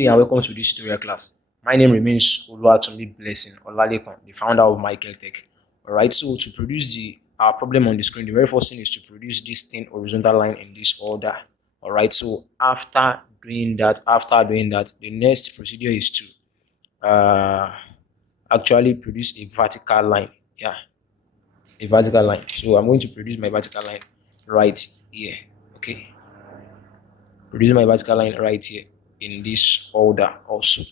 day and welcome to this tutorial class. My name remains Oluwatunde Blessing Olalekun, the founder of Michael Tech. Alright, so to produce the problem on the screen, the very first thing is to produce this thin horizontal line in this order. Alright, so after doing that, the next procedure is to actually produce a vertical line. Yeah, a vertical line. So I'm going to produce my vertical line right here. Okay, produce my vertical line right here in this order also.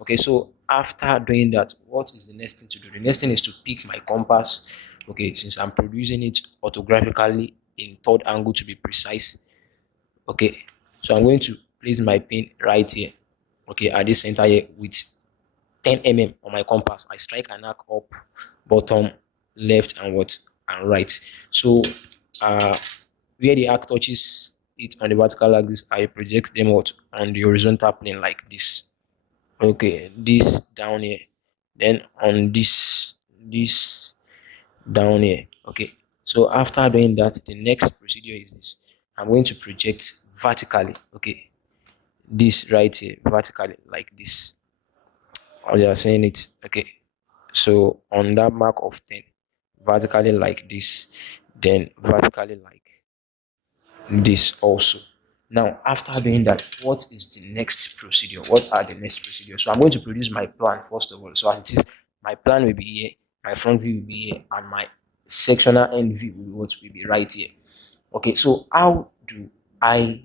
Okay, so after doing that, what is the next thing to do? The next thing is to pick my compass. Okay, since I'm producing it orthographically in third angle to be precise. Okay, so I'm going to place my pin right here. Okay, at this center here with 10 mm on my compass. I strike an arc up, bottom, left, and right. So where the arc touches it on the vertical axis, I project them out on the horizontal plane like this. Okay, this down here, then on this down here. Okay, so after doing that, the next procedure is this. I'm going to project vertically. Okay, this right here vertically like this. As you are saying it. Okay, so on that mark of 10, vertically like this, then vertically like this also. Now, after doing that, what is the next procedure? What are the next procedures? So I'm going to produce my plan first of all. So as it is, my plan will be here, my front view will be here, and my sectional end view will be right here. Okay, so how do I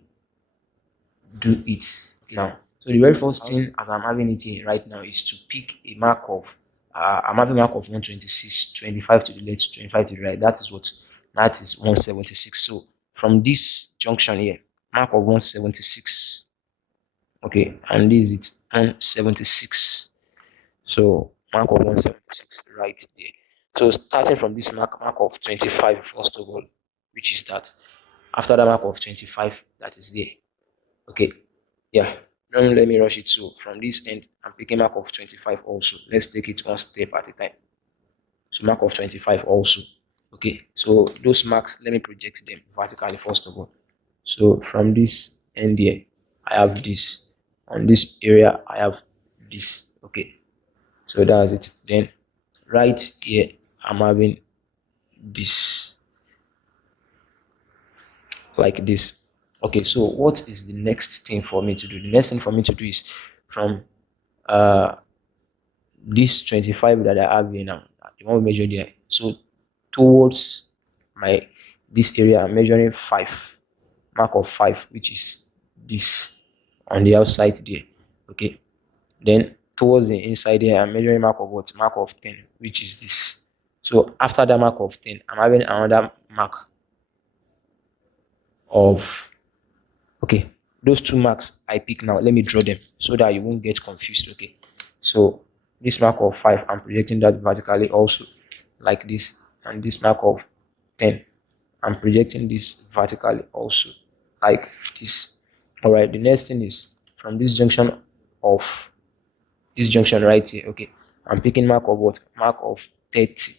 do it now? So the very first thing, as I'm having it here right now, is to pick a mark of I'm having a mark of 126, 25 to the left, 25 to the right. That is 176. So from this junction here, mark of 176. Okay, and this is it, 176. So mark of 176 right there. So starting from this mark of 25 first of all, which is that. After that mark of 25, that is there. Okay, yeah, don't let me rush it. So from this end, I'm picking mark of 25 also. Let's take it one step at a time. So mark of 25 also. Okay, so those marks, let me project them vertically first of all. So from this end here, I have this. On this area, I have this. Okay, so that's it. Then right here, I'm having this like this. Okay, so what is the next thing for me to do? The next thing for me to do is from this 25 that I have here now, the one we measured here. So towards my this area, I'm measuring 5, mark of 5, which is this on the outside there. Okay, then towards the inside here, I'm measuring mark of what? Mark of 10, which is this. So after that mark of 10, I'm having another mark of, okay, those two marks I pick now. Let me draw them so that you won't get confused. Okay, so this mark of 5, I'm projecting that vertically also like this, and this mark of 10, I'm projecting this vertically also like this. All right, the next thing is from this junction right here. Okay, I'm picking mark of what? Mark of 30,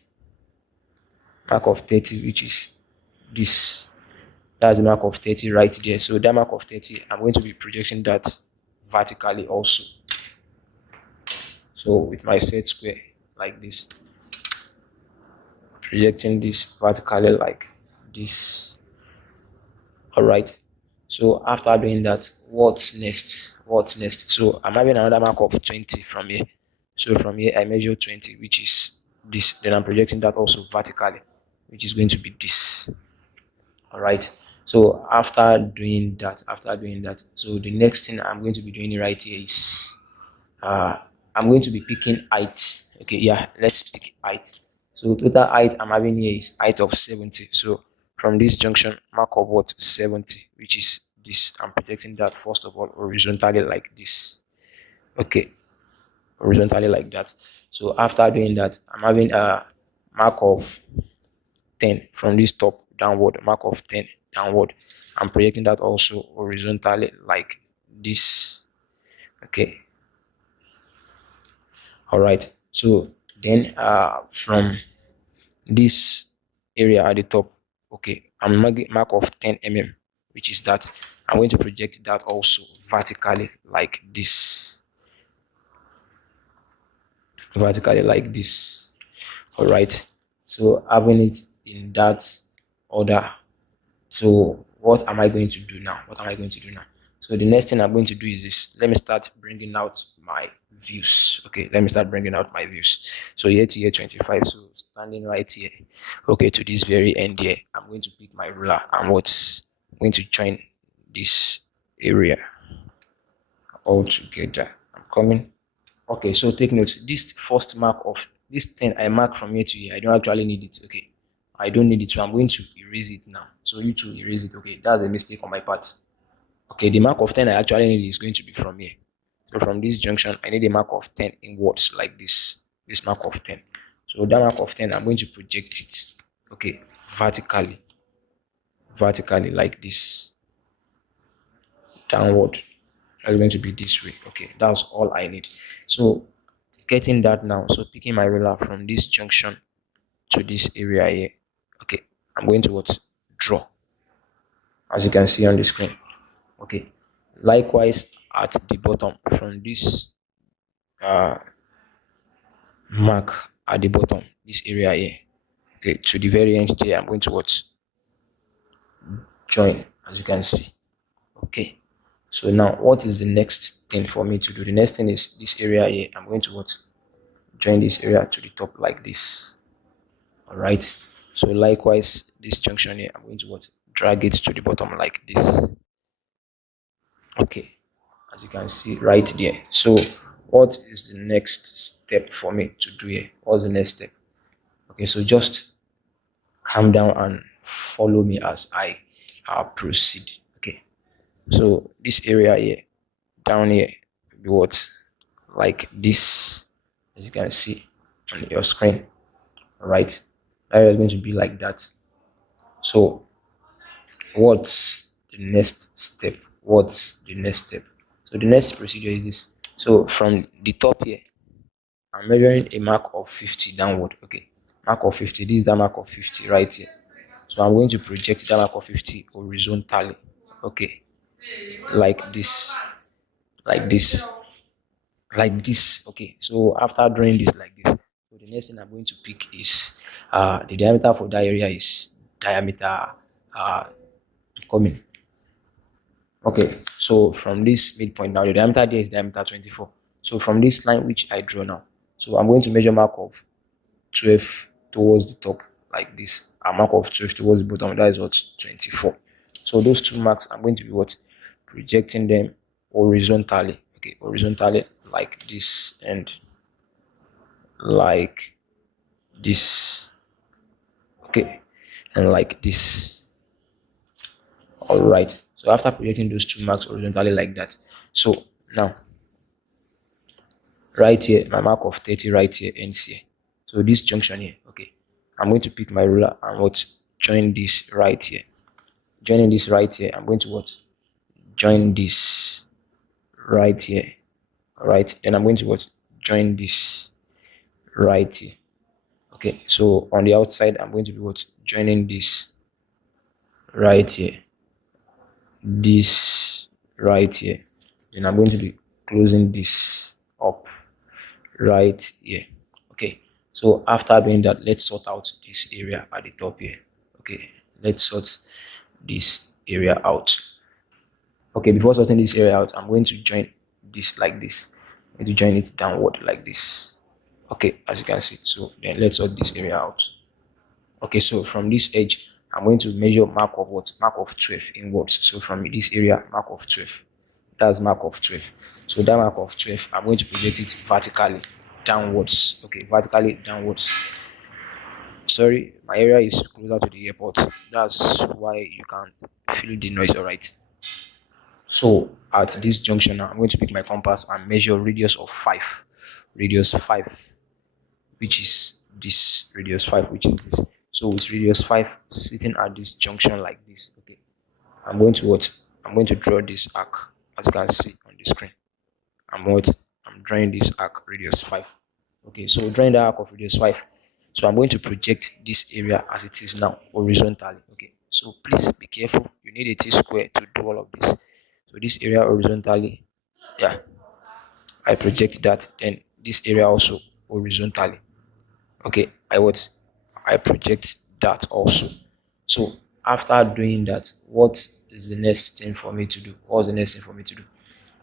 which is this. That's the mark of 30 right there. So that mark of 30, I'm going to be projecting that vertically also. So with my set square like this, projecting this vertically like this. All right, so after doing that, what's next? So I'm having another mark of 20 from here. So from here, I measure 20, which is this. Then I'm projecting that also vertically, which is going to be this. All right, so after doing that, so the next thing I'm going to be doing right here is I'm going to be picking height. Okay, yeah, let's pick height. So total height I'm having here is height of 70. So from this junction, mark of what? 70, which is this. I'm projecting that first of all horizontally like this. Okay, horizontally like that. So after doing that, I'm having a mark of 10 from this top downward, mark of 10 downward. I'm projecting that also horizontally like this. Okay, all right, so then from this area at the top, okay, I'm mark of 10 mm, which is that I'm going to project that also vertically like this. Vertically like this. All right. So having it in that order. So what am I going to do now? What am I going to do now? So the next thing I'm going to do is this. Let me start bringing out my views. Okay, let me start bringing out my views. So here to year 25. So standing right here. Okay, to this very end here, I'm going to pick my ruler and what's going to join this area all together. I'm coming. Okay, so take note. This first mark of this thing I mark from here to here, I don't actually need it. Okay, I don't need it, so I'm going to erase it now. So you to erase it. Okay, that's a mistake on my part. Okay, the mark of 10 I actually need is going to be from here. So from this junction, I need a mark of 10 inwards like this. This mark of 10. So that mark of 10, I'm going to project it. Okay, vertically. Vertically like this. Downward. That's going to be this way. Okay, that's all I need. So getting that now, so picking my ruler from this junction to this area here. Okay, I'm going to what? Draw, as you can see on the screen. Okay, likewise at the bottom from this uh mark at the bottom, this area here. Okay, to the very end there, I'm going to what? Join, as you can see. Okay, so now what is the next thing for me to do? The next thing is this area here. I'm going to what? Join this area to the top like this. All right, so likewise this junction here, I'm going to what? Drag it to the bottom like this. Okay, as you can see right there. So what is the next step for me to do here? What's the next step? Okay, so just calm down and follow me as I proceed. Okay, so this area here, down here, will be what? Like this, as you can see on your screen. All right, that area is going to be like that. So what's the next step? What's the next step? So the next procedure is this. So from the top here, I'm measuring a mark of 50 downward. Okay, mark of 50. This is the mark of 50 right here. So I'm going to project that mark of 50 horizontally. Okay, like this, like this, like this. Okay, so after drawing this like this, so the next thing I'm going to pick is the diameter for that area is diameter coming. Okay, so from this midpoint now, the diameter there is diameter 24. So from this line which I draw now, so I'm going to measure mark of 12 towards the top like this, a mark of 12 towards the bottom, that is what? 24. So those two marks, I'm going to be what? Projecting them horizontally. Okay, horizontally like this and like this. Okay, and like this. All right, so after projecting those two marks horizontally like that, so now right here, my mark of 30 right here ends here. So this junction here, okay, I'm going to pick my ruler and what? Join this right here. Joining this right here, I'm going to what? Join this right here. All right, and I'm going to what? Join this right here. Okay, so on the outside, I'm going to be what? Joining this right here. This right here. Then I'm going to be closing this up right here. Okay, so after doing that, let's sort out this area at the top here. Okay, let's sort this area out. Okay, before sorting this area out, I'm going to join this like this. I'm going to join it downward like this. Okay, as you can see. So then let's sort this area out. Okay, so from this edge, I'm going to measure mark of what? Mark of 12 inwards. So from this area, mark of 12. That's mark of 12. So that mark of 12, I'm going to project it vertically downwards. Okay, vertically downwards. Sorry, my area is closer to the airport. That's why you can feel the noise, all right? So at this junction now, I'm going to pick my compass and measure radius of 5. Radius 5, which is this. Radius 5, which is this. So with radius 5 sitting at this junction like this, okay, I'm going to what? I'm going to draw this arc, as you can see on the screen. I'm drawing this arc radius 5. Okay, so drawing the arc of radius 5. So I'm going to project this area as it is now horizontally. Okay, so please be careful. You you need a T-square to do all of this. So this area horizontally, yeah, I project that. Then this area also horizontally. Okay, I project that also. So after doing that, what is the next thing for me to do? What's the next thing for me to do?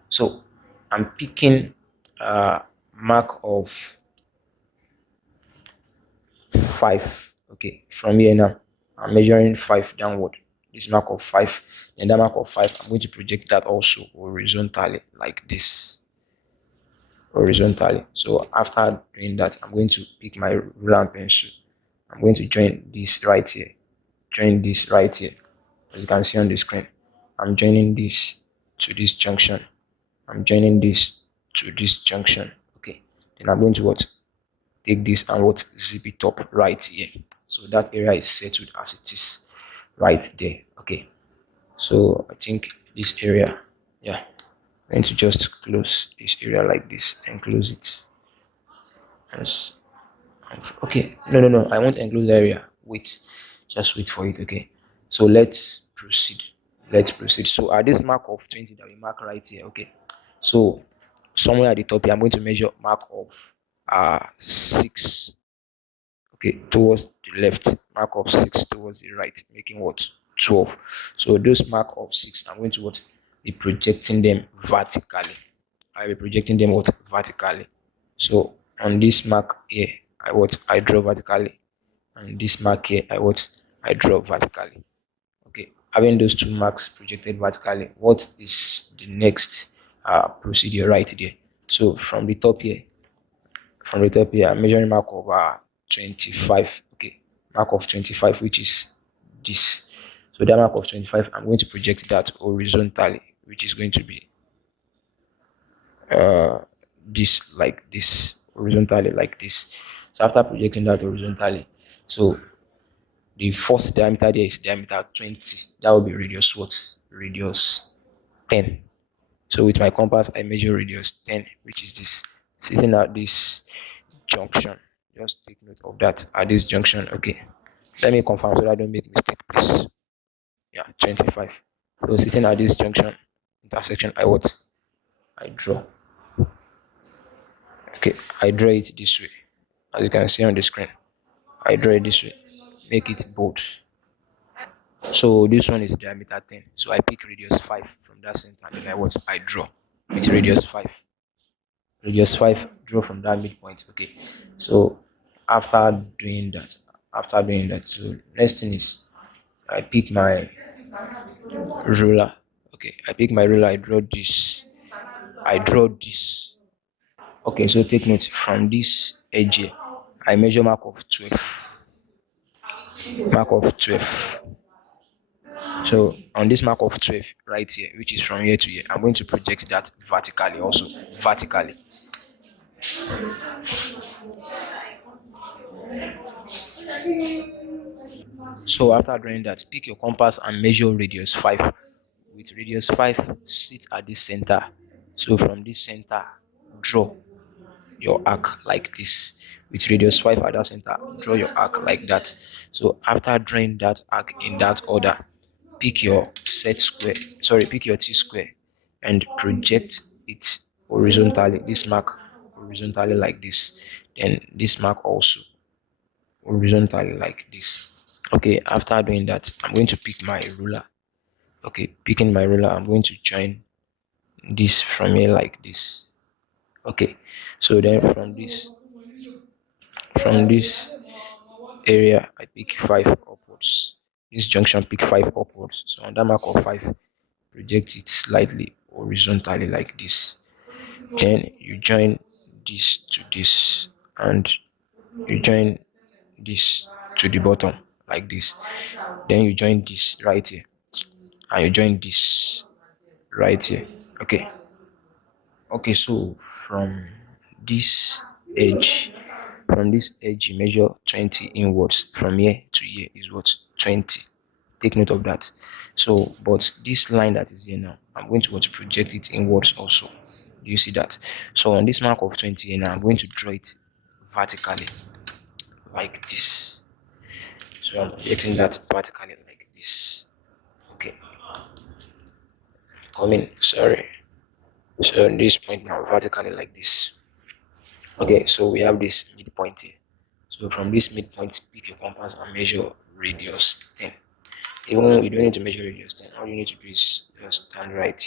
So I'm picking mark of 5. Okay, from here now, I'm measuring 5 downward. This mark of 5, and that mark of 5, I'm going to project that also horizontally, like this, horizontally. So after doing that, I'm going to pick my ruler and pencil. I'm going to join this right here. Join this right here. As you can see on the screen, I'm joining this to this junction. I'm joining this to this junction. Okay. Then I'm going to what? Take this and what? Zip it up right here. So that area is settled as it is right there. Okay. So I think this area, yeah, I'm going to just close this area like this and close it. Yes. Okay, no. I won't enclose the area. Wait, just wait for it. Okay, so let's proceed. Let's proceed. So at this mark of 20 that we mark right here. Okay, so somewhere at the top here, I'm going to measure mark of 6. Okay, towards the left, mark of 6 towards the right, making what? 12. So those mark of 6, I'm going to what? Be projecting them vertically. I'll be projecting them what? Vertically. So on this mark here, I draw vertically. And this mark here, I draw vertically. Okay, having those two marks projected vertically, what is the next procedure right there? So from the top here, I'm measuring mark of 25. Okay, mark of 25, which is this. So that mark of 25, I'm going to project that horizontally, which is going to be this, like this, horizontally like this. So after projecting that horizontally, so the first diameter there is diameter 20. That will be radius what? Radius 10. So with my compass, I measure radius 10, which is this, sitting at this junction. Just take note of that at this junction. Okay. Let me confirm so that I don't make mistake, please. Yeah, 25. So sitting at this junction, intersection, I draw. Okay, I draw it this way. As you can see on the screen, I draw it this way. Make it bold. So this one is diameter 10. So I pick radius 5 from that center, and then I draw with radius 5. Radius 5, draw from that midpoint. Okay. So after doing that, so next thing is I pick my ruler. Okay, I pick my ruler, I draw this. I draw this. Okay, so take note from this edge here. I measure mark of 12. Mark of 12. So on this mark of 12 right here, which is from here to here, I'm going to project that vertically also. Vertically. So after drawing that, pick your compass and measure radius 5. With radius 5, sit at this center. So from this center, draw your arc like this. With radius 5 at that center, draw your arc like that. So after drawing that arc in that order, pick your pick your T-square and project it horizontally. This mark horizontally like this. Then this mark also horizontally like this. Okay, after doing that, I'm going to pick my ruler. Okay, picking my ruler, I'm going to join this from here like this. Okay, so then from this area, I pick 5 upwards. This junction, pick 5 upwards. So on that mark of 5, project it slightly horizontally like this. Then you join this to this, and you join this to the bottom like this. Then you join this right here, and you join this right here. Okay. Okay, so this edge, from this edge, you measure 20 inwards. From here to here is what? 20. Take note of that. So, but this line that is here now, I'm going to project it inwards also. Do you see that? So on this mark of 20 here now, I'm going to draw it vertically like this. So I'm projecting that vertically like this. Okay. coming, sorry. So this point now vertically like this. Okay, so we have this midpoint here. So from this midpoint, pick your compass and measure radius 10. Even you don't need to measure radius 10. All you need to do is just stand right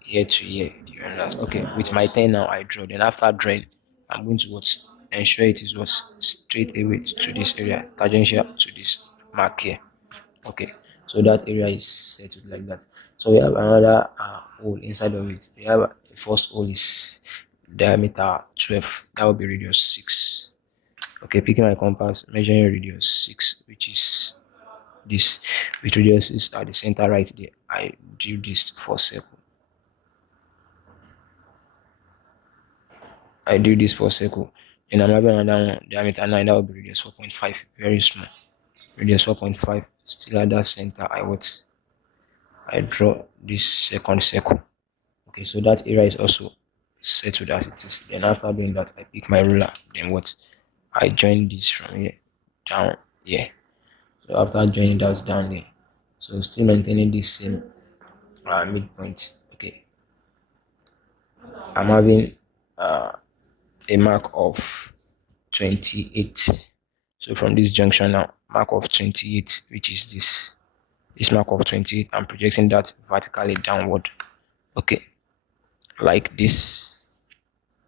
here to here. You understand? Okay, with my 10 now, I draw. Then after drawing, I'm going to what? Ensure it is what? Straight away to this area, tangential to this mark here. Okay, so that area is settled like that. So we have another hole inside of it. We have the first hole is diameter 12. That will be radius 6. Okay, picking my compass, measuring radius 6, which is this. With radius is at the center right there. I do this for circle. I do this for circle. Then I'm having another one, diameter 9. That will be radius 4.5. Very small. Radius 4.5. Still at that center. I draw this second circle. Okay, so that area is also settled as it is. Then after doing that, I pick my ruler. Then what? I join this from here down here. So after joining that down there, so still maintaining this same midpoint. Okay, I'm having a mark of 28. So from this junction now, mark of 28, which is this mark of 28, I'm projecting that vertically downward. Okay, like this.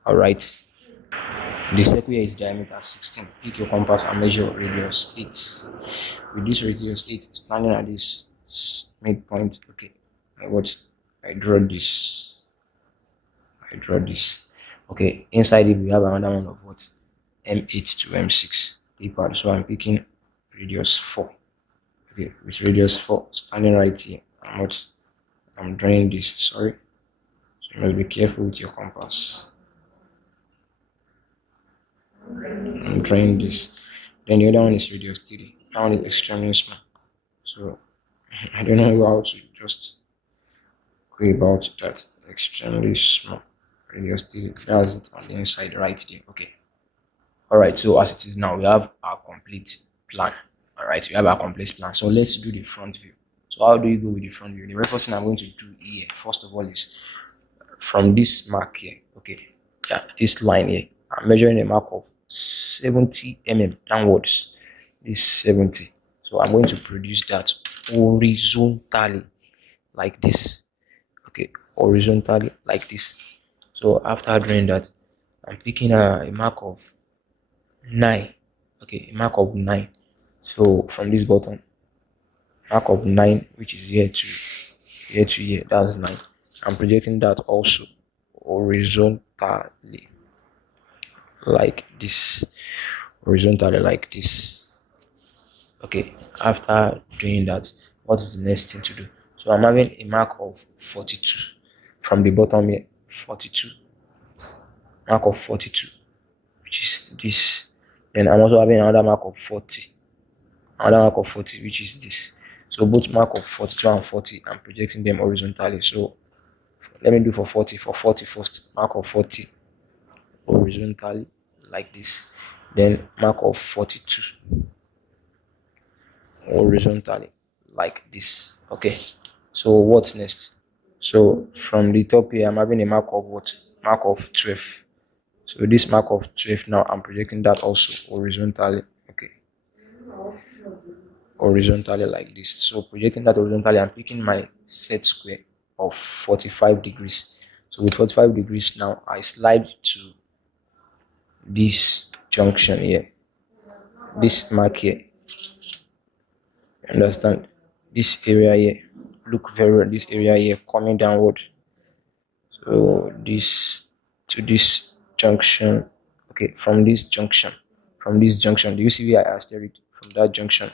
All right. The circle here is diameter 16. Pick your compass and measure radius 8. With this radius 8 standing at this midpoint, okay, I draw this. I draw this. Okay, inside it we have another one of what? M8 to M6 paper. So I'm picking radius 4. Okay, with radius 4 standing right here. I'm drawing this, sorry. So you must be careful with your compass. I'm drawing this. Then the other one is radius 3. That one is extremely small. So I don't know how to just go about that. Extremely small. Radius 3. That's it on the inside right there. Okay. Alright, so as it is now, we have our complete plan. Alright, we have our complete plan. So let's do the front view. So how do you go with the front view? The very first thing I'm going to do here, first of all, is from this mark here. Okay. Yeah, this line here. I'm measuring a mark of 70 mm downwards. This 70. So I'm going to produce that horizontally like this. Okay, horizontally like this. So after doing that, I'm picking a mark of 9. Okay, a mark of 9. So from this bottom, mark of 9, which is here to here, that's 9. I'm projecting that also horizontally like this. Horizontally like this. Okay, after doing that, what is the next thing to do? So I'm having a mark of 42 from the bottom here. 42, mark of 42, which is this. Then I'm also having another mark of 40, another mark of 40, which is this. So both mark of 42 and 40, I'm projecting them horizontally. So let me do for 40. For 40 first, mark of 40 horizontally like this. Then mark of 42 horizontally like this. Okay, so what's next? So from the top here, I'm having a mark of what? Mark of 12. So this mark of 12 now, I'm projecting that also horizontally. Okay, horizontally like this. So projecting that horizontally, I'm picking my set square of 45 degrees. So with 45 degrees now, I slide to this junction here, this mark here. Understand? This area here, look very well, this area here coming downward. So this to this junction. Okay, from this junction, do you see where I steer it? From that junction,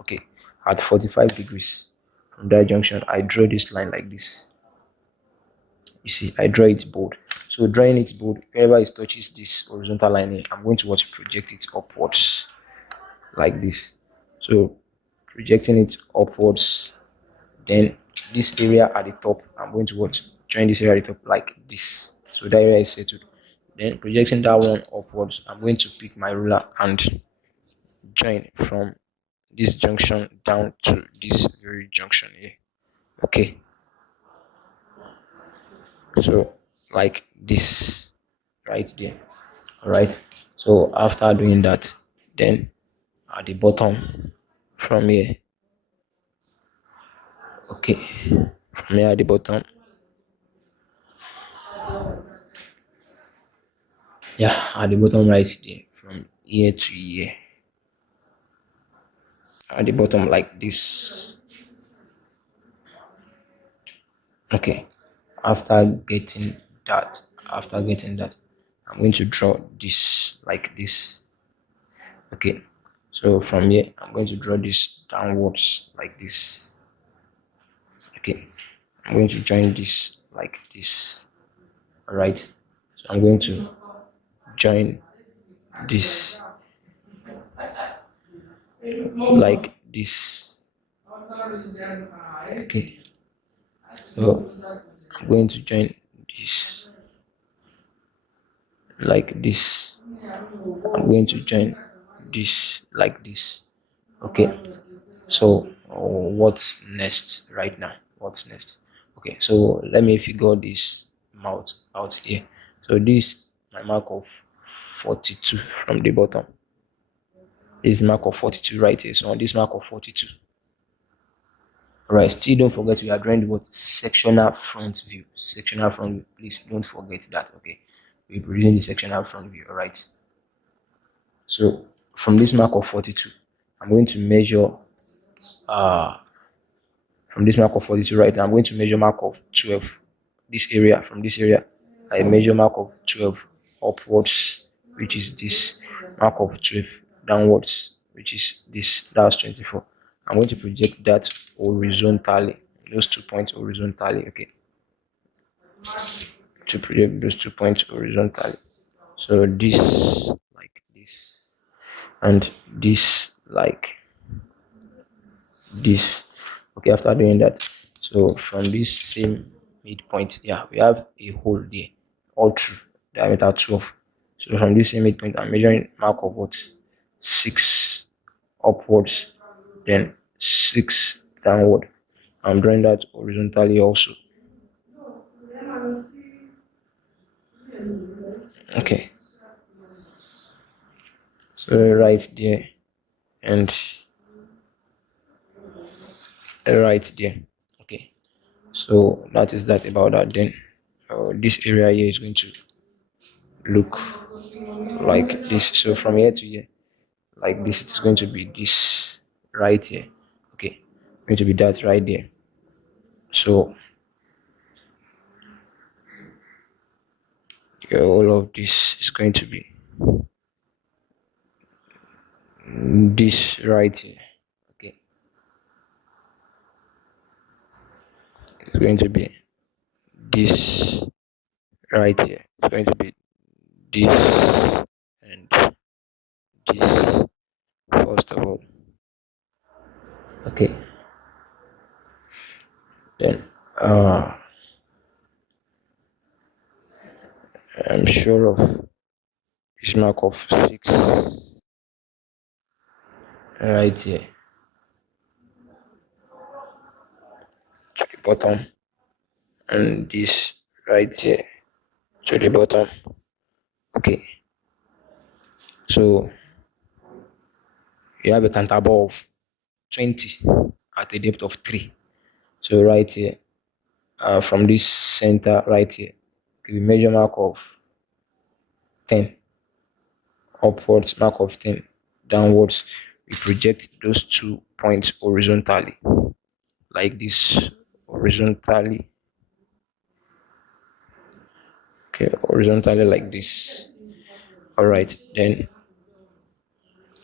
okay, at 45 degrees from that junction, I draw this line like this. You see, I draw it bold. So drawing it bold, wherever it touches this horizontal line here, I'm going to want to project it upwards like this. So projecting it upwards, then this area at the top, I'm going to what? Join this area at the top like this. So that area is settled. Then projecting that one upwards, I'm going to pick my ruler and join from this junction down to this very junction here. Okay, So like this right there. All right. So after doing that, then at the bottom from here, okay, from here at the bottom, yeah, at the bottom right there, from here to here, at the bottom like this. Okay. After getting after getting that, I'm going to draw this like this. Okay. So from here, I'm going to draw this downwards like this. Okay. I'm going to join this like this. All right. So I'm going to join this like this. Okay. So I'm going to join this like this. I'm going to join this like this. Okay. So what's next right now? What's next? Okay. So let me figure this mouth out here. So this my mark of 42 from the bottom. This is the mark of 42 right here. So on this mark of 42. Right, still don't forget we are drawing what sectional front view. Sectional front view. Please don't forget that. Okay. We're producing the sectional front view. All right. So from this mark of 42, I'm going to measure from this mark of 42 right now. I'm going to measure mark of 12. This area, from this area, I measure mark of 12 upwards, which is this mark of 12 downwards, which is this. That's 24. I'm going to project that horizontally, those 2 points horizontally. Okay, to project those 2 points horizontally. So this like this, and this like this. Okay, after doing that, so from this same midpoint, yeah, we have a hole there, all through diameter 12. So from this same midpoint, I'm measuring mark of what 6 upwards, then 6 downward. I'm drawing that horizontally also. Okay, so right there and right there. Okay, so that is that about that. Then this area here is going to look like this. So from here to here, like this, it's going to be this right here. Okay, going to be that right there. So yeah, all of this is going to be this right here. Okay, it's going to be this right here. It's going to be this and this first of all. Okay, then I'm sure of this mark of 6 right here to the bottom, and this right here to the bottom. Okay, so you have a counterbore of 20 at a depth of 3. So right here, from this center right here, we measure mark of 10 upwards, mark of 10 downwards. We project those 2 points horizontally, like this, horizontally. Okay, horizontally like this. All right, then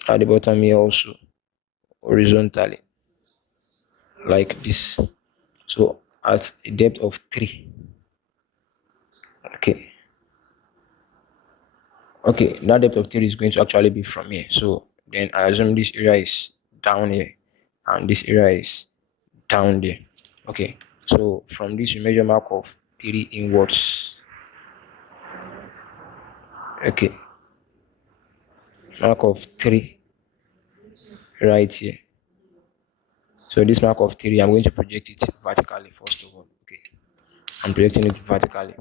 at the bottom here also horizontally like this. So at a depth of 3. Okay, okay, that depth of 3 is going to actually be from here. So then I assume this area is down here and this area is down there. Okay, so from this we measure mark of 3 inwards. Okay, mark of 3 right here. So this mark of 3, I'm going to project it vertically first of all. Okay, I'm projecting it vertically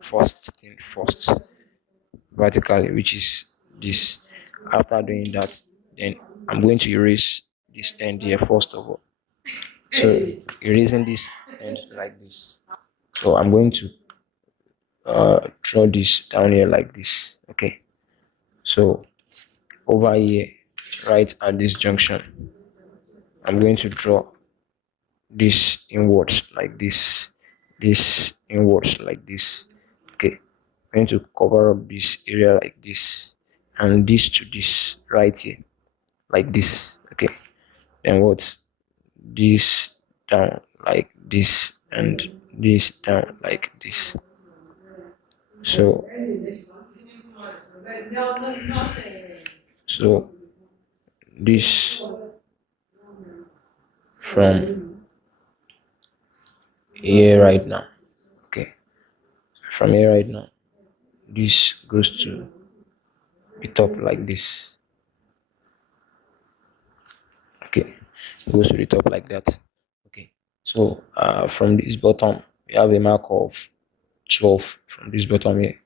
first thing first, vertically, which is this. After doing that, then I'm going to erase this end here first of all. So erasing this end like this. So I'm going to draw this down here like this. Okay. So over here, right at this junction, I'm going to draw this inwards like this inwards like this. Okay, I'm going to cover up this area like this, and this to this right here like this. Okay, then what? This down like this, and this down like this. So so this from here right now. Okay, from here right now, this goes to the top like this. Okay, goes to the top like that. Okay, so from this bottom we have a mark of 12 from this bottom here,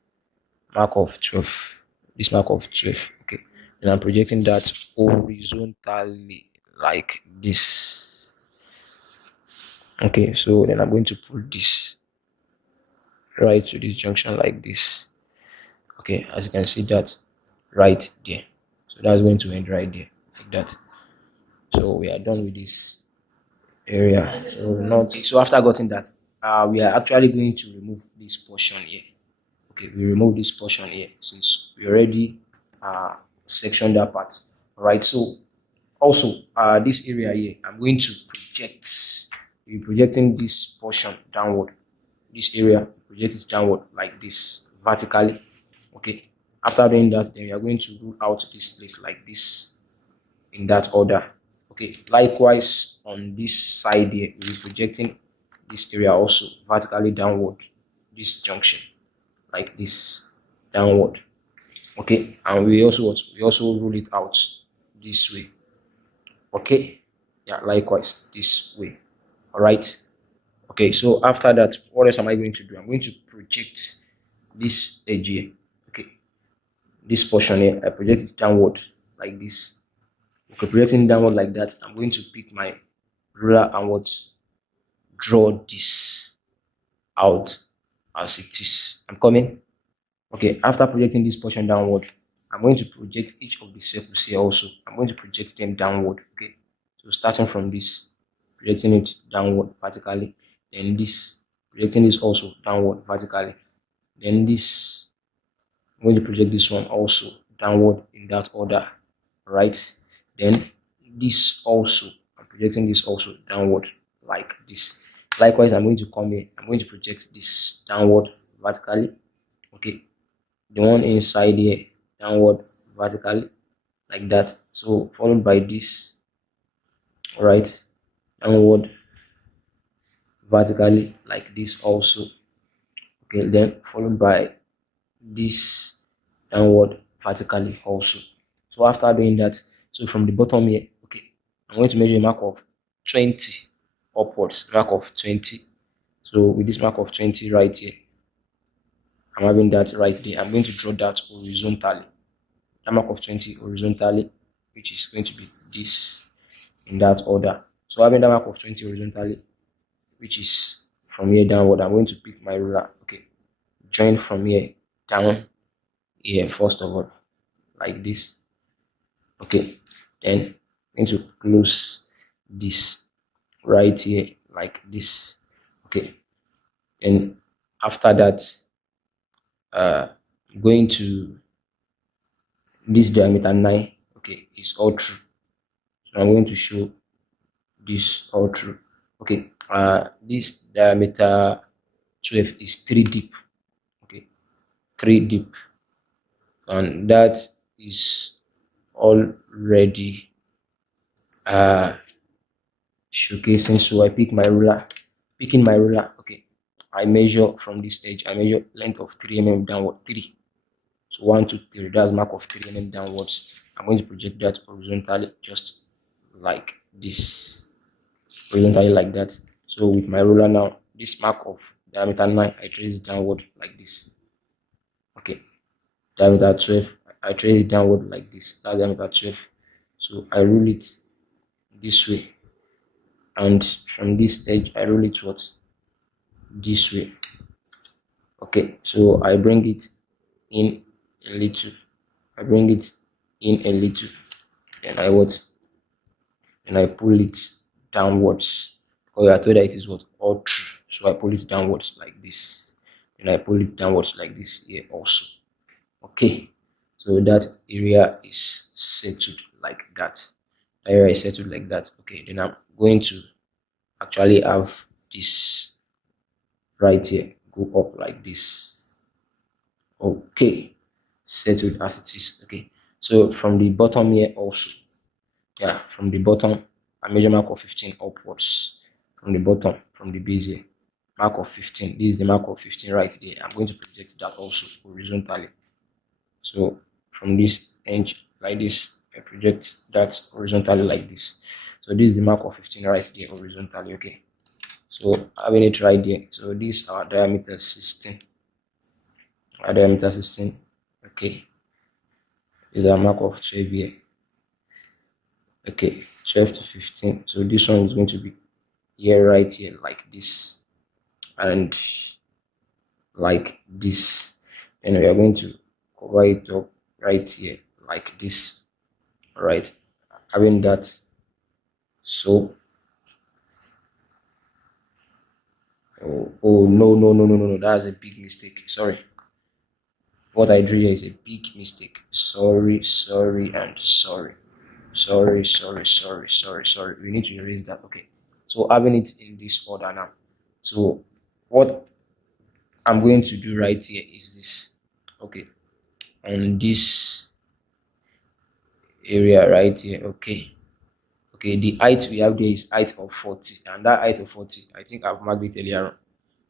mark of 12, this mark of 12. Okay, and I'm projecting that horizontally like this. Okay, so then I'm going to put this right to this junction like this. Okay, as you can see that right there, so that's going to end right there like that. So we are done with this area. So not so after getting that, we are actually going to remove this portion here. Okay, we remove this portion here since we already sectioned that part. All right, so also this area here, I'm going to project. We're projecting this portion downward. This area, project it downward like this vertically. Okay, after doing that, then we are going to rule out this place like this in that order. Okay, likewise on this side here, we're projecting this area also vertically downward, this junction like this downward. Okay, and we also rule it out this way. Okay, yeah, likewise this way. All right. Okay, so after that, what else am I going to do? I'm going to project this edge here. Okay, this portion here, I project it downward like this. Okay, projecting downward like that, I'm going to pick my ruler and what, draw this out as it is. I'm coming. Okay, after projecting this portion downward, I'm going to project each of the circles here also. I'm going to project them downward. Okay, so starting from this, projecting it downward vertically, then this, projecting this also downward vertically, then this, I'm going to project this one also downward in that order, right? Then this also, I'm projecting this also downward like this. Likewise, I'm going to come here, I'm going to project this downward vertically. Okay, the one inside here downward vertically like that. So followed by this, right, downward vertically like this also. Okay, then followed by this downward vertically also. So after doing that, so from the bottom here, okay, I'm going to measure a mark of 20 upwards, mark of 20. So with this mark of 20 right here, I'm having that right there. I'm going to draw that horizontally, that mark of 20 horizontally, which is going to be this in that order. So having that mark of 20 horizontally, which is from here downward, I'm going to pick my ruler. Okay, join from here down here first of all like this. Okay, then I'm going to close this right here like this. Okay, and after that, I'm going to this diameter 9. Okay, is all true, so I'm going to show this all true. Okay, this diameter 12 is 3 deep. Okay, 3 deep, and that is already showcasing. So I pick my ruler, picking my ruler. Okay, I measure from this edge, I measure length of 3 mm downward, 3. So 1 2 3, that's mark of 3 mm downwards. I'm going to project that horizontally just like this, horizontally like that. So with my ruler now, this mark of diameter 9, I trace it downward like this. Okay, diameter 12, I trace it downward like this. That's diameter 12. So I rule it this way, and from this edge I roll it what, this way. Okay, so I bring it in a little, I bring it in a little, and I what, and I pull it downwards, because I told that it is what, all true. So I pull it downwards like this, and I pull it downwards like this here also. Okay, so that area is settled like that. The area is settled like that. Okay, then I'm going to actually have this right here go up like this. Okay, settled as it is. Okay, so from the bottom here also, yeah, from the bottom, I measure mark of 15 upwards. From the bottom, from the base here, mark of 15. This is the mark of 15 right there. I'm going to project that also horizontally. So from this edge like this, I project that horizontally like this. So this is the mark of 15 right there horizontally. Okay, so having it right there. So this our diameter 16. Our diameter 16. Okay, is a mark of 12 here. Okay, 12 to 15. So this one is going to be here, right here, like this, and like this. And we are going to cover it up right here, like this. All right, having that. So, oh no, no, no, no, no, no, that's a big mistake. Sorry. What I drew here is a big mistake. Sorry, sorry, and sorry. Sorry, sorry, sorry, sorry, sorry. We need to erase that. Okay. So having it in this order now. So what I'm going to do right here is this. Okay. On this area right here. Okay. Okay. The height we have there is height of 40. And that height of 40, I think I've marked it earlier on.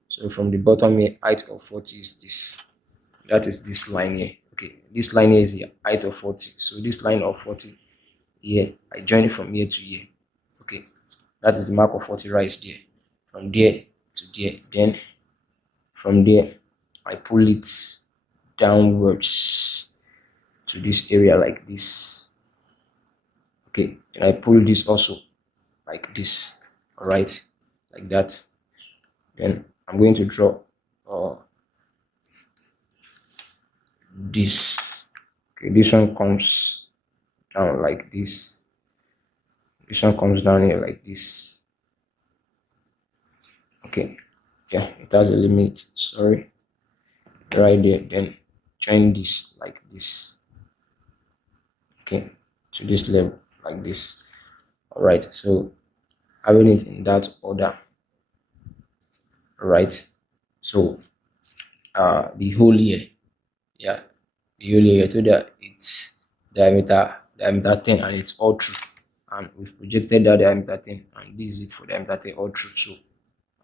So from the bottom here, height of 40 is this. That is this line here. Okay. This line here is the height of 40. So this line of 40 here, I join it from here to here. Okay, that is the mark of 40 right there. From there to there, then from there I pull it downwards to this area like this. Okay, and I pull this also like this. All right, like that. Then I'm going to draw this. Okay, this one comes down like this. This one comes down here like this. Okay, yeah, it has a limit. Sorry, right there. Then join this like this. Okay, to this level like this. All right, so having it in that order. All right, so the whole here, yeah, the whole here, so that it's diameter 10, and it's all true, and we've projected that diameter 10, and this is it for diameter 10 all true. So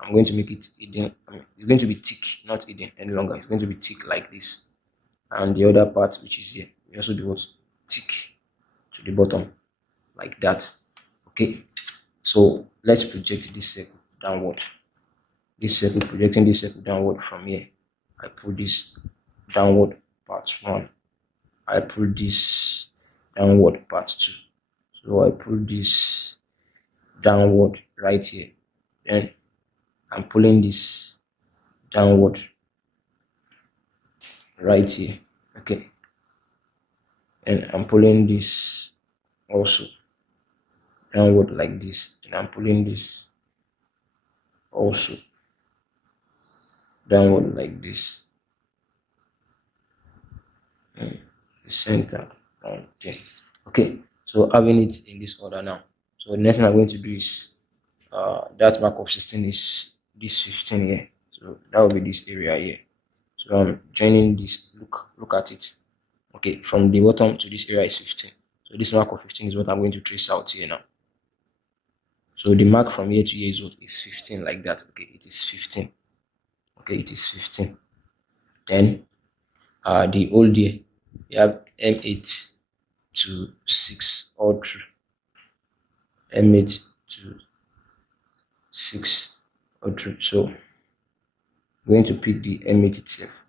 I'm going to make it hidden. I mean, it's going to be thick, not hidden any longer. It's going to be thick like this, and the other part, which is here, will also be what, thick to the bottom like that. Okay, so let's project this circle downward. This circle, projecting this circle downward from here, I pull this downward part 1. I pull this downward part 2. So I pull this downward right here. Then I'm pulling this downward right here. Okay, and I'm pulling this also downward like this, and I'm pulling this also downward like this. And the center right there. Okay, so having it in this order now. So the next thing I'm going to do is that mark of 16 is this 15 here. So that will be this area here. So I'm joining this. Look at it. Okay, from the bottom to this area is 15. So this mark of 15 is what I'm going to trace out here now. So the mark from here to here is what, is 15 like that. Okay, it is 15. Okay, it is 15. Then the old here, we have M8 to 6 all through. M8 to 6 all through. So I'm going to pick the M8 itself.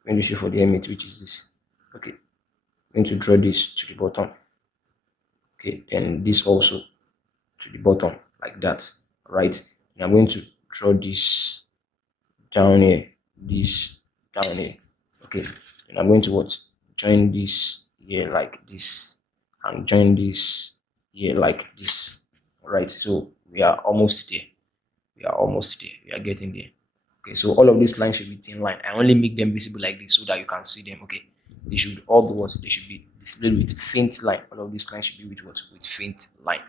I'm going to show for the M8, which is this. Okay, I'm going to draw this to the bottom. Okay, and this also to the bottom like that. Right, and I'm going to draw this down here, this down here. Okay, and I'm going to what? Join this here like this, and join this here like this. All right, so we are almost there. We are almost there. We are getting there. Okay, so all of these lines should be thin line. I only make them visible like this so that you can see them. Okay, they should all be what? They should be displayed with faint line. All of these lines should be with what? With faint line.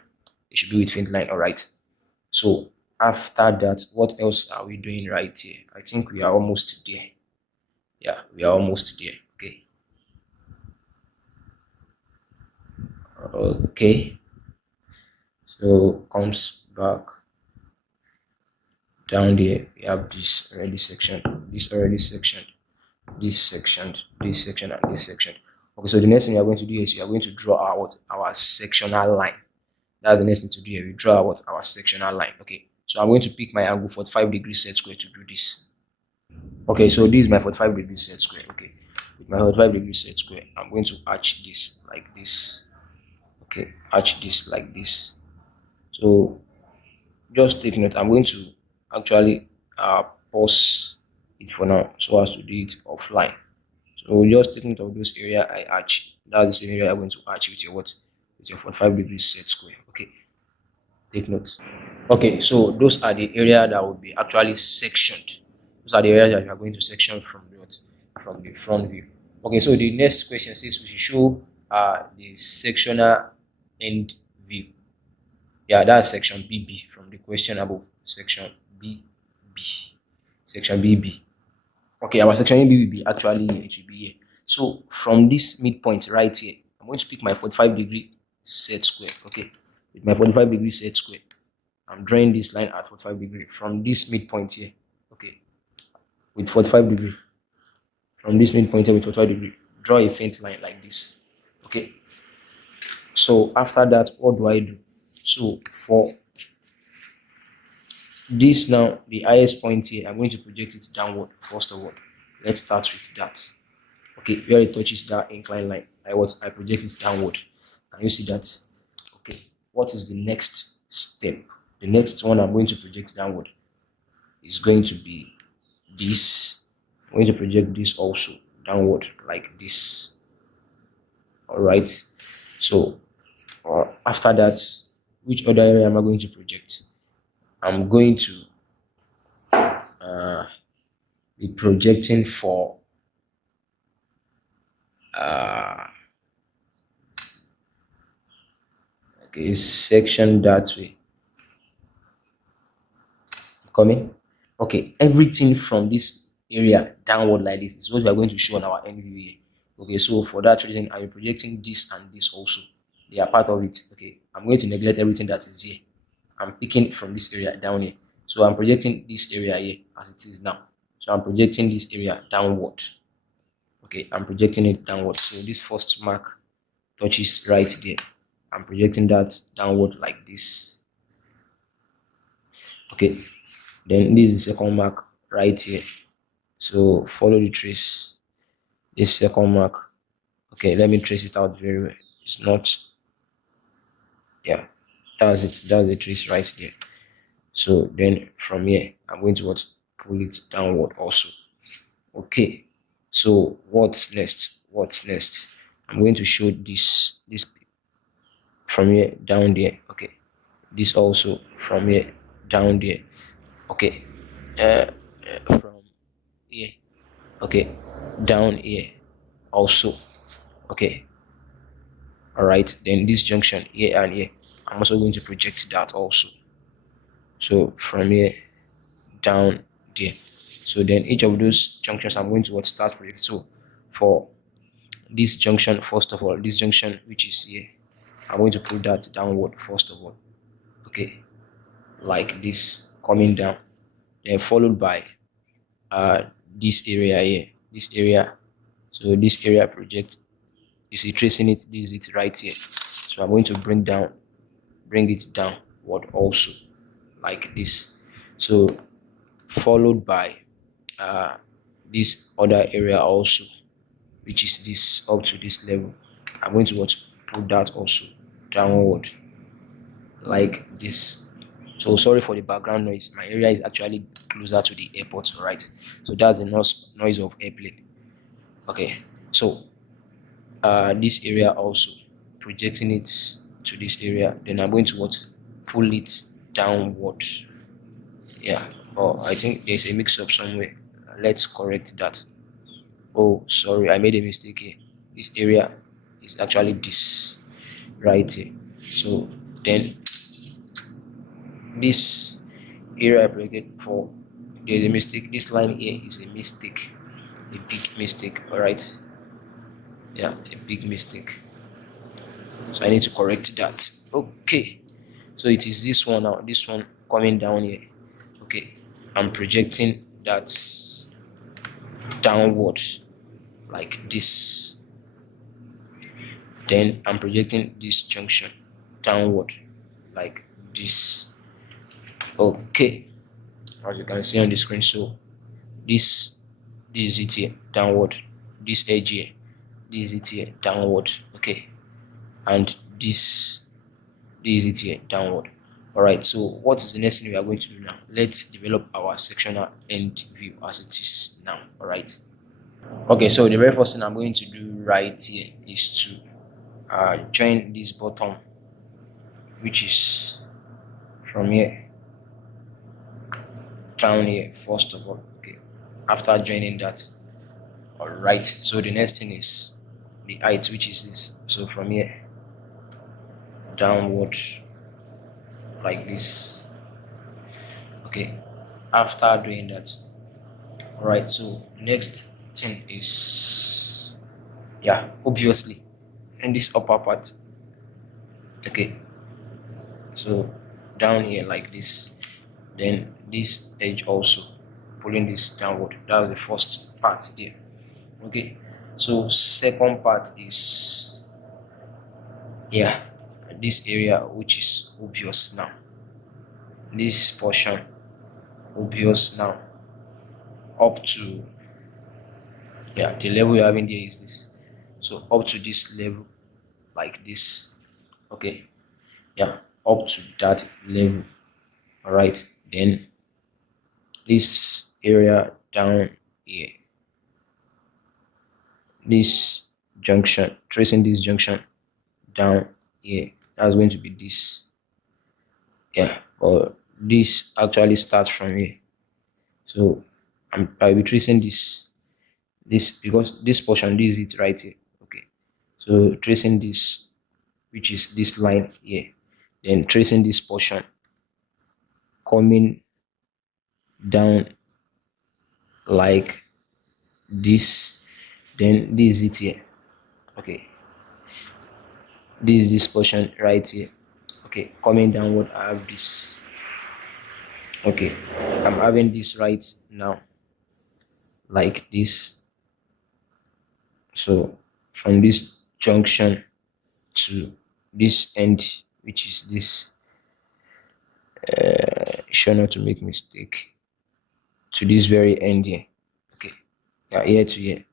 They should be with faint line. All right. So after that, what else are we doing right here? I think we are almost there. Yeah, we are almost there. Okay. Okay. So comes back down there. We have this already section, this already section, this section, this section, and this section. Okay, so the next thing we are going to do is we are going to draw our sectional line. That's the next thing to do here. We draw our sectional line. Okay, so I'm going to pick my angle 45 degrees set square to do this. Okay, so this is my 45 degrees set square. Okay, with my 45 degrees set square, I'm going to arch this like this. Okay, arch this like this. So just take note, I'm going to actually pause it for now so as to do it offline. So just take note of those area I arch. That's the same area I'm going to arch with your what? With your 45 degrees set square. Okay, take note. Okay, so those are the area that will be actually sectioned. Those are the areas that you are going to section from the what? From the front view. Okay, so the next question says we should show the sectional end view. Yeah, that's section BB from the question above. Section BB. Section BB. Okay, our section B will be actually it will be here. So from this midpoint right here, I'm going to pick my 45 degree set square. Okay, with my 45 degree set square, I'm drawing this line at 45 degree from this midpoint here. Okay, with 45 degree. From this midpoint here with 45 degree, draw a faint line like this. Okay. So after that, what do I do? So for this now, the highest point here, I'm going to project it downward first of all. Let's start with that. Okay, where it touches that inclined line, I project it downward. Can you see that? Okay, what is the next step? The next one I'm going to project downward is going to be this. I'm going to project this also downward like this. All right. So after that, which other area am I going to project? I'm going to be projecting for okay, section that way. Coming. Okay, everything from this area downward like this is what we are going to show on our end view here. Okay, so for that reason, I'm projecting this and this also. They are part of it. Okay, I'm going to neglect everything that is here. I'm picking from this area down here. So I'm projecting this area here as it is now. So I'm projecting this area downward. Okay, I'm projecting it downward. So this first mark touches right there. I'm projecting that downward like this. Okay, then this is the second mark right here. So follow the trace. This second mark. Okay, let me trace it out very well. It's not, yeah, that's it. That's the trace right there. So then from here, I'm going to what? Pull it downward also. Okay, so what's next? What's next? I'm going to show this from here down there. Okay, this also from here down there. Okay, from here. Okay, down here also. Okay, all right. Then this junction here and here, I'm also going to project that also. So from here down there. So then each of those junctions I'm going to what start project. So for this junction, first of all, this junction which is here, I'm going to pull that downward first of all. Okay, like this coming down, then followed by this area here, this area. So this area project, you see tracing it, this is it right here. So I'm going to bring it downward also like this. So followed by this other area also, which is this up to this level. I'm going to what put that also downward like this. So sorry for the background noise. My area is actually closer to the airport, right? So that's the noise of airplane. Okay, so this area also projecting it to this area. Then I'm going to what pull it downward. Yeah. Oh, I think there's a mix-up somewhere. Let's correct that. Oh, sorry, I made a mistake here. This area is actually this right here. So then this area I projected for, there's a mistake. This line here is a mistake, a big mistake. All right, yeah, a big mistake. So I need to correct that. Okay, so it is this one now. This one coming down here. Okay, I'm projecting that downward like this. Then I'm projecting this junction downward like this. Okay, as you can see on the screen. So this is it here downward, this edge here, this is it here downward. Okay, and this is it here downward. All right, so what is the next thing we are going to do now? Let's develop our sectional end view as it is now. All right, okay, so the very first thing I'm going to do right here is to join this bottom, which is from here down here first of all. Okay, after joining that, all right, so the next thing is the height, which is this. So from here downward like this. Okay, after doing that, all right, so next thing is, yeah, obviously in this upper part. Okay, so down here like this, then this edge also pulling this downward. That's the first part there. Okay, so second part is, yeah, this area, which is obvious now, this portion obvious now, up to, yeah, the level you're having there is this. So up to this level like this. Okay, yeah, up to that level. All right, then this area down here, this junction, tracing this junction down here, that's going to be this. Yeah, or this actually starts from here. So I'll be tracing this because this portion, this is it right here. Okay, so tracing this, which is this line here, then tracing this portion coming down like this, then this is it here. Okay, this is this portion right here. Okay, coming downward, I have this. Okay, I'm having this right now like this. So from this junction to this end, which is this, sure not to make mistake, to this very end here. Okay, yeah, here to here,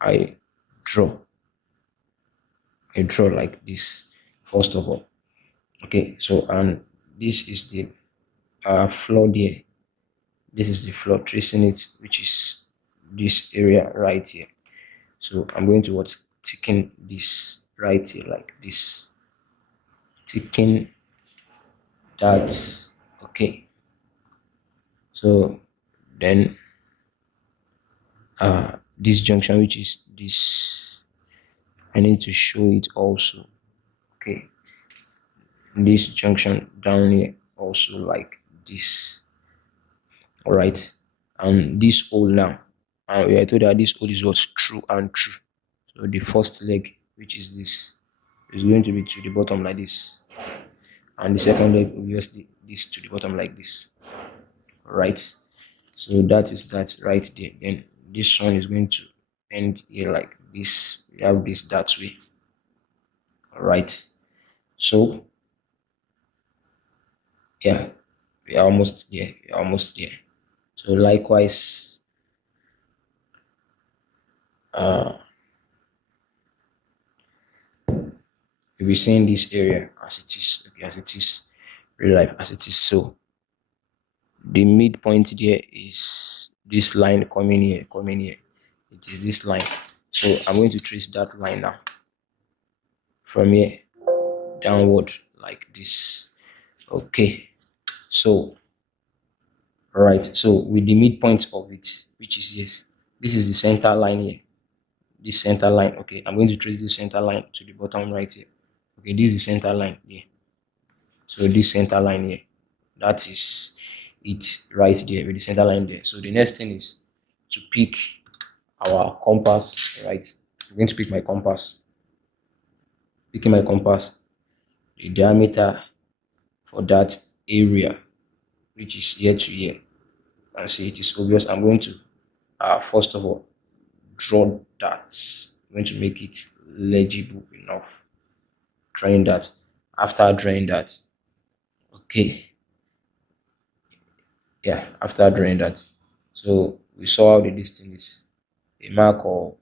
I draw I draw like this first of all. Okay, so and this is the floor there. This is the floor, tracing it, which is this area right here. So I'm going to what ticking this right here like this, ticking that. Okay, so then this junction, which is this, I need to show it also. Okay, this junction down here also like this. All right, and this hole now, I told that this hole is what's true and true. So the first leg, which is this, is going to be to the bottom like this, and the second leg obviously this to the bottom like this. All right, so that is that right there. Then this one is going to end here like this. We have this that way. All right, so yeah, we are almost there. We are almost there. So likewise, uh, you'll be seeing this area as it is, okay, as it is, real life as it is. So the midpoint there is this line coming here, coming here. It is this line. So I'm going to trace that line now from here downward like this. Okay. So right. So with the midpoint of it, which is this is the center line here. This center line. Okay, I'm going to trace this center line to the bottom right here. Okay, this is the center line here. So this center line here, that is it right there with the center line there. So the next thing is to pick our compass, right? I'm going to pick my compass. Picking my compass, the diameter for that area, which is here to here. And see, it is obvious. I'm going to first of all draw that. I'm going to make it legible enough. Drawing that. After drawing that, okay, yeah, after drawing that, so we saw how the distance is a mark of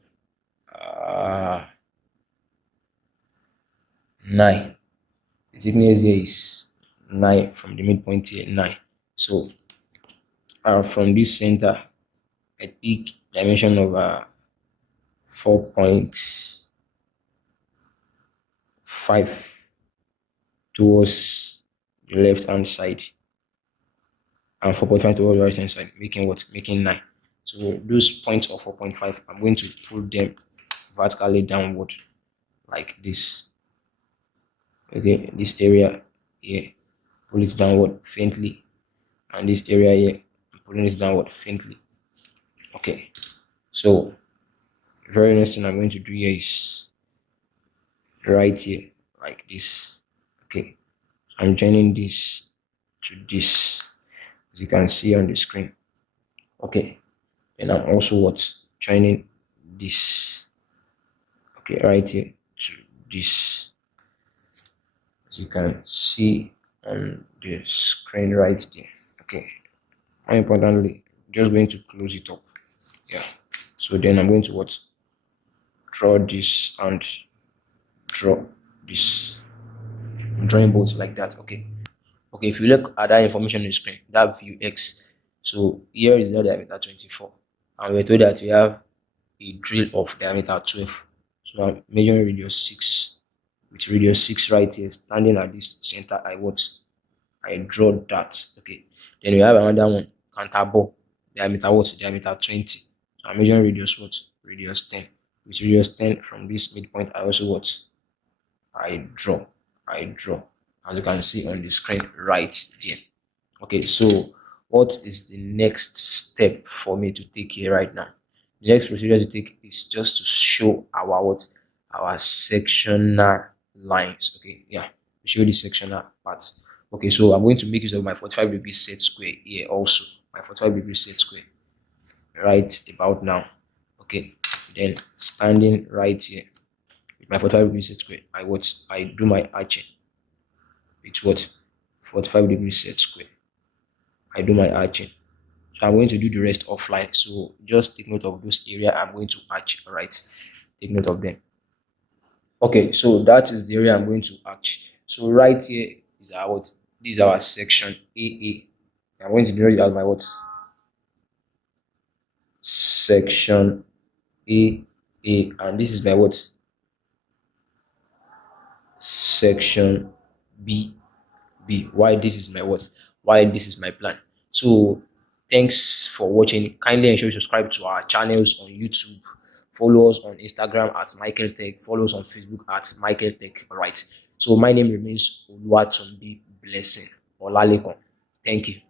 9. The thickness here is 9 from the midpoint here, 9. So from this center, I pick dimension of 4.5 towards the left hand side and 4.5 towards the right hand side, making what? Making 9. So those points of 4.5, I'm going to pull them vertically downward like this. Okay, this area here, pull it downward faintly, and this area here, I'm pulling it downward faintly. Okay, so very next thing I'm going to do here is right here like this. Okay, so I'm joining this to this, as you can see on the screen. Okay, and I'm also joining this, okay, right here to this, as you can see on the screen right there. Okay, more importantly, just going to close it up. Yeah, so then I'm going to draw this and draw this. I'm drawing both like that. Okay, if you look at that information on the screen, that view X, so here is the diameter 24, and we're told that we have a drill of diameter 12. So I'm measuring radius 6, with radius 6 right here, standing at this center. I draw that. Okay, then we have another one, counter bore, diameter diameter 20. So I'm measuring radius radius 10. With radius 10 from this midpoint, I also I draw. As you can see on the screen right there. Okay, so what is the next step for me to take here right now? The next procedure to take is just to show our sectional lines. Okay, yeah, show the sectional parts. Okay, so I'm going to make use of my 45-degree set square here also. My 45-degree set square right about now. Okay, then standing right here with my 45-degree set square, I do my arching. It's 45-degree set square. I do my arching. So I'm going to do the rest offline. So just take note of those area I'm going to arch. All right, take note of them. Okay, so that is the area I'm going to arch. So right here is our This is our section AA. I'm going to draw it as my section AA, and this is my section B. Why this is my why this is my plan. So thanks for watching. Kindly ensure you subscribe to our channels on YouTube. Follow us on Instagram at Michael Tech. Follow us on Facebook at Michael Tech. All right, so my name remains Oluwatumbi Blessing Olalekon. Thank you.